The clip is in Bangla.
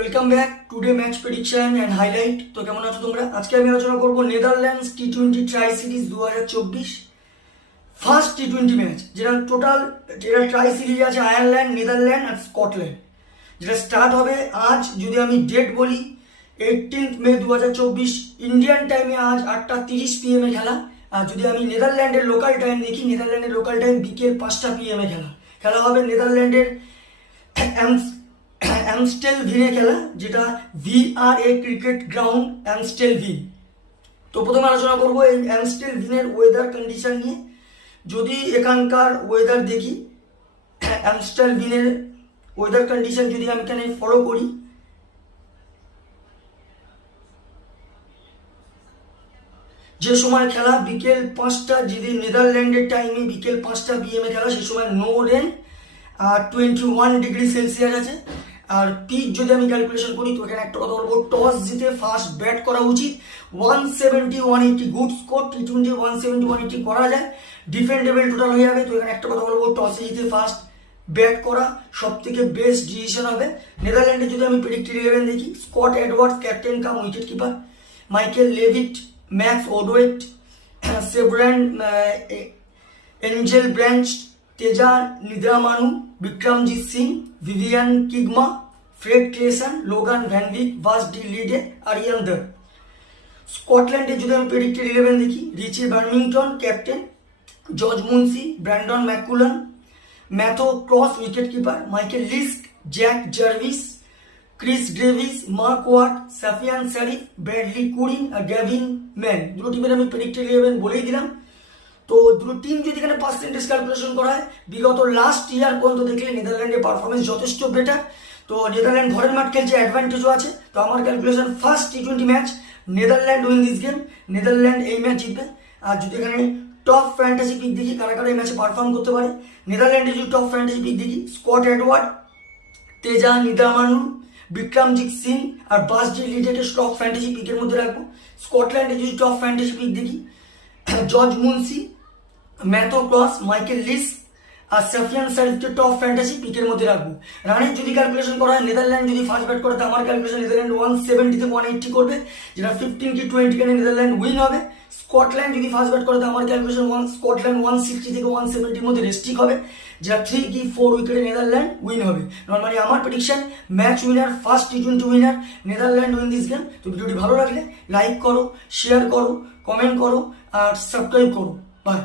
Welcome back today match prediction and highlight. তো কেমন আছো তোমরা? আজকে আমি আলোচনা করবো নেদারল্যান্ডস টি-20 ট্রাই সিরিজ 2024 ফার্স্ট টি-20 ম্যাচ, যেটা ট্রাই সিরিজ আছে আয়ারল্যান্ড, নেদারল্যান্ড আর স্কটল্যান্ড, যেটা স্টার্ট হবে আজ। যদি আমি ডেট বলি 18 মে 2024 ইন্ডিয়ান টাইমে আজ 8:30 PM খেলা। আর যদি আমি নেদারল্যান্ডের লোকাল টাইম দেখি, নেদারল্যান্ডের লোকাল টাইম বিকেল 5টা PM খেলা হবে নেদারল্যান্ডের অ্যামস্টেল ভিনে খেলা, যেটা VRA ক্রিকেট গ্রাউন্ড অ্যামস্টেল ভিন। তো প্রথমে আলোচনা করবো এই অ্যামস্টেল ভিনের ওয়েদার কন্ডিশন নিয়ে। যদি এখানকার ওয়েদার দেখি, অ্যামস্টেল ভিনের ওয়েদার কন্ডিশন যদি আমি এখানে ফলো করি, যে সময় খেলা বিকেল 5টা, যদি নেদারল্যান্ডের টাইমে বিকেল 5টা PM খেলা, সেই সময় নো রেন আর 21 ডিগ্রি সেলসিয়াস আছে। আর পিচ যদি আমি ক্যালকুলেশন করি, তো এখানে একটা কথা বলবো, টস জিতে ফার্স্ট ব্যাট করা উচিত। 170-180 গুড স্কোর। টি-20 170-180 করা যায়, ডিফেন্ডেবল টোটাল হয়ে যাবে। তো এখানে একটা কথা বলবো, টসে জিতে ফার্স্ট ব্যাট করা সব থেকে বেস্ট ডিসিশন হবে। নেদারল্যান্ডে যদি আমি প্রেডিক্টেড 11 দেখি, Scott Edwards captain cum wicket keeper, Michael Levitt, Max O'Dowd, Sybrand Engelbrecht, Teja Nidamanuru, Vikramjit Singh, Vivian Kingma, Fred Klaassen, Logan van Beek, Bas de Leede, Aryan Dutt. স্কটল্যান্ডে যদি আমি প্রেডিক্টেড 11 দেখি, Richie Berrington captain, George Munsey, Brandon McMullen, Matthew Cross wicket keeper, Michael Leask, Jack Jarvis, Chris Davies, Mark Watt, Safyaan Sharif, Bradley Currie আর গ্যাভিন ম্যান। দুটো টিমের আমি প্রেডিক্টেড 11 বলেই দিলাম। তো দুটো টিম যদি এখানে পার্সেন্টেজ ক্যালকুলেশন করা হয়, বিগত লাস্ট ইয়ার পর্যন্ত দেখলে নেদারল্যান্ডের পারফরমেন্স যথেষ্ট বেটার। তো নেদারল্যান্ড ঘরের মাঠ খেলছে, অ্যাডভান্টেজও আছে। তো আমার ক্যালকুলেশন ফার্স্ট টি-20 match Netherland win this game, Netherland এই ম্যাচ জিতবে। আর যদি এখানে টপ ফ্যান্টাসি পিক দেখি, কারা কারা এই ম্যাচে পারফর্ম করতে পারে, নেদারল্যান্ডে যদি টপ ফ্যান্টাসি পিক দেখি, স্কট এডওয়ার্ড, তেজা নিদামানু, বিক্রমজিৎ সিং আর বাস ডি লিডেকে টপ ফ্যান্টাসি পিকের মধ্যে রাখবো। স্কটল্যান্ডে যদি টপ ফ্যান্টাসি পিক দেখি, George Munsey, Matthew Cross, Michael Leask আর সাফিয়ান শারিফকে টপ ফ্যান্টাসি পিকের মধ্যে রাখবো। রানের যদি ক্যালকুলেশন করা হয়, নেদারল্যান্ড যদি ফার্স্ট ব্যাট করে, তো আমার ক্যালকুলেশন নেদারল্যান্ড 170-180 করবে, যেটা 15 কি 20 রানে নেদারল্যান্ড উইন হবে। স্কটল্যান্ড যদি ফার্স্ট ব্যাট করে, তো আমার ক্যালকুলেশন স্কটল্যান্ড 160-170 মধ্যে রেস্ট্রিক হবে, যেটা 3 কি 4 উইকেটে নেদারল্যান্ড উইন হবে। নর্মালি আমার প্রেডিকশন ম্যাচ উইনার, ফার্স্ট টি-20 winner Netherland win this game. তো ভিডিওটি ভালো লাগলে লাইক করো, শেয়ার করো, কমেন্ট করো আর সাবস্ক্রাইব করো। বাই।